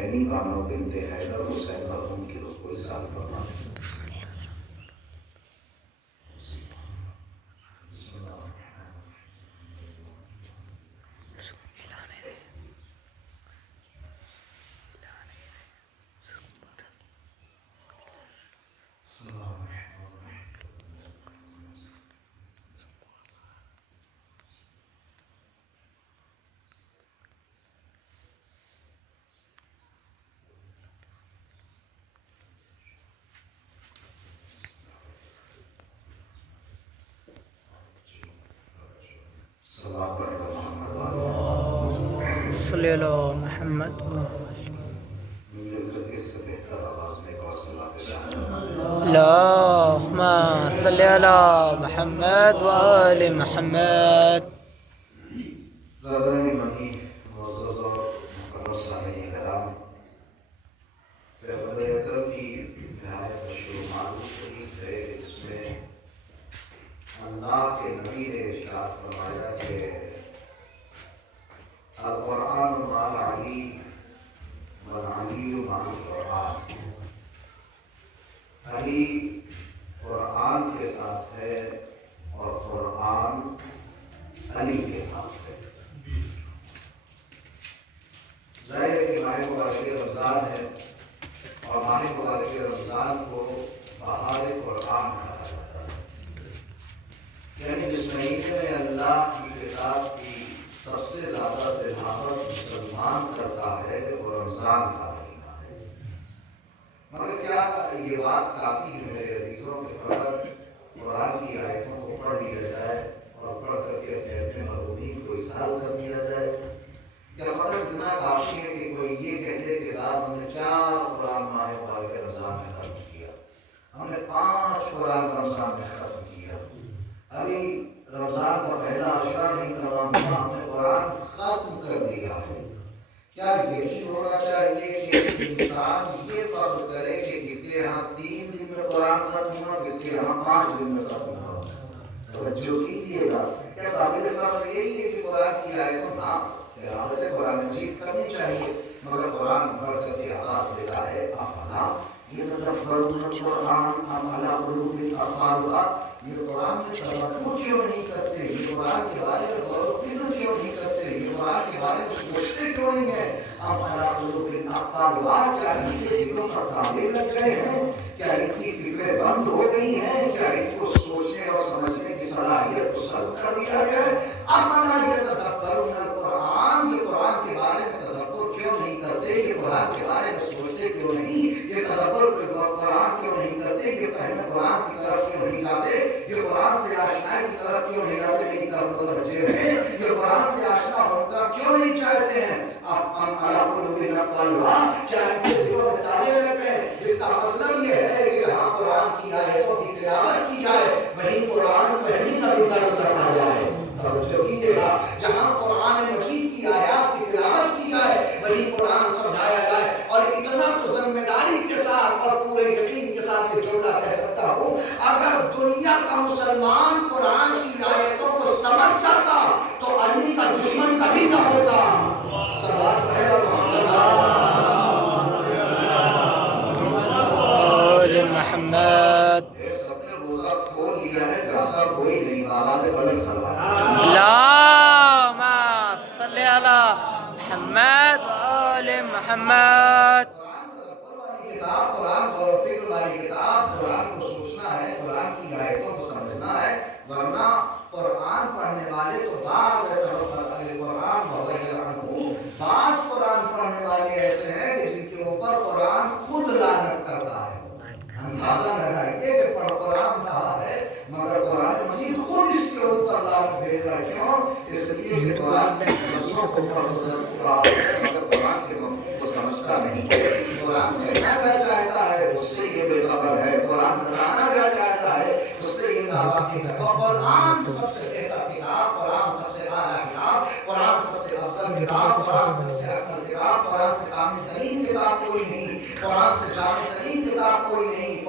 حسینی بانو بنت حیدر حسین مرحوم کی روح کو اصال فرما دیں۔ صلی اللہ محمد اللہم صلی اللہ محمد وآل محمد۔ برادران منی معزز اور مکرم سامعین کرام، پیغمبر اکرم کی نہایت مشہور معروف حدیث ہے کہ جس میں اللہ کے نبی نے ارشاد فرمایا کہ القرآن مع العلی والعلی مع القرآن، علی قرآن کے ساتھ ہے اور قرآن علی کے ساتھ ہے۔ ظاہر ہے کہ ماہ مبارک رمضان ہے اور ماہ مبارک رمضان کو بہار قرآن کہا جاتا ہے، یعنی جس مہینے میں اللہ کی کتاب کی سب سے زیادہ تلاوت مسلمان کرتا ہے وہ رمضان کا مہینہ ہے۔ مگر کیا یہ بات کافی ہے میرے عزیزوں کہ فقط قرآن کی آیتوں کو پڑھ لیا جائے اور پڑھ کر کے اپنے اپنے مرحومین کو اصال کر دیا جائے؟ کیا فقط اتنا کافی ہے کہ کوئی یہ کہتے کہ صاحب ہم نے 4 قرآن ماہ مبارک رمضان میں ختم کیا، ہم نے 5 قرآن رمضان میں ختم کیا، ابھی رمضان کا پہلا عشرہ نہیں تمام ہوا ہم نے قرآن ختم کر دیا ہے؟ کیا یہی ہونا چاہیے کہ انسان یہ فرض کرے کہ کس کے یہاں 3 دن میں قرآن ختم ہوا، کس کے یہاں 5 دن میں ختم ہوا؟ توجہ کیجیے گا، کیا قابل فرض یہی ہے کہ قرآن کی آیتوں نہ تلاوت قرآن مجید کرنی چاہیے؟ مگر قرآن پڑھ کر کے آغاز دیتا ہے افلا یتدبرون القرآن ام علی قلوب اقفالها، یہ قرآن سے تدبر کیوں نہیں کرتے، یہ قرآن کے بارے میں غور و فکر کیوں نہیں کرتے، یہ قرآن کے بارے میں سوچتے کیوں نہیں ہیں؟ ام علی قلوب اقفالها، کیا ان سے دلوں پر تالے لگ گئے ہیں، کیا ان کی فکریں بند ہو گئی ہیں، کیا ان کو سوچنے اور سمجھنے کی صلاحیت کو سلب کر دیا گیا ہے؟ افلا یتدبرون القرآن، یہ قرآن کے بارے میں تدبر کیوں نہیں کرتے، یہ قرآن کے بارے میں سوچتے کیوں نہیں، یہ تدبر قرآن کیوں نہیں کرتے، یہ فہم قرآن کی طرف کیوں نہیں جاتے، یہ قرآن سے آشنائی کی طرف کیوں نہیں جاتے؟ میری طرف متوجہ ہیں، یہ قرآن سے آشنا ہونا کیوں نہیں چاہتے ہیں؟ کیا ان کے دلوں میں تالے لگ گئے؟ اس کا مطلب یہ ہے کہ جہاں قرآن کی آیتوں کی تلاوت کی جائے وہیں قرآن فہمی کا بھی درس رکھا جائے۔ توجہ کیجیے گا، جہاں قرآن مجید کی آیات کی تلاوت کی جائے وہیں قرآن سمجھایا جائے۔ اور اتنا تو ذمہ داری کے ساتھ اور پورے یقین کے ساتھ یہ جملہ کہہ سکتا ہوں، اگر دنیا کا مسلمان قرآن کی آیتوں کو سمجھ جاتا تو علی کا دشمن کبھی نہ ہوتا۔ صلوات پڑھے اور محمد محمد سب نے روزہ کھول لیا ہے، پیاسا کوئی نہیں، آواز بلند صلوات۔ اللہم صلی اللہ محمد وآل محمد۔ قرآن تدبر والی کتاب، قرآن غور و فکر والی کتاب، قرآن کو سوچنا ہے، قرآن کی آیتوں کو سمجھنا ہے، ورنہ قرآن پڑھنے والے تو بعض ایسا قرآن بعض قرآن پڑھنے والے ایسے ہیں کہ جن کے اوپر قرآن خود لعنت کرتا ہے۔ اندازہ لگائیے کہ قرآن کہا ہے مگر قرآن مجید خود اس کے اوپر لعنت بھیج رہا ہے۔ کیوں؟ اس لیے کہ قرآن نے لفظوں کو پڑھ رہا ہے مگر قرآن کے مفہوم کو سمجھتا نہیں ہے۔ قرآن کہنا کیا چاہتا ہے اس سے یہ بے خبر ہے، قرآن بتانا کیا چاہتا ہے اس سے یہ ناواقف ہے۔ اور قرآن سب سے بہتر کتاب، قرآن سب سے اعلیٰ کتاب، قرآن سب سے افضل کتاب، قرآن سب سے اکمل کتاب، قرآن سے کامل ترین کتاب کوئی نہیں، قرآن سے جامع ترین کتاب کوئی نہیں۔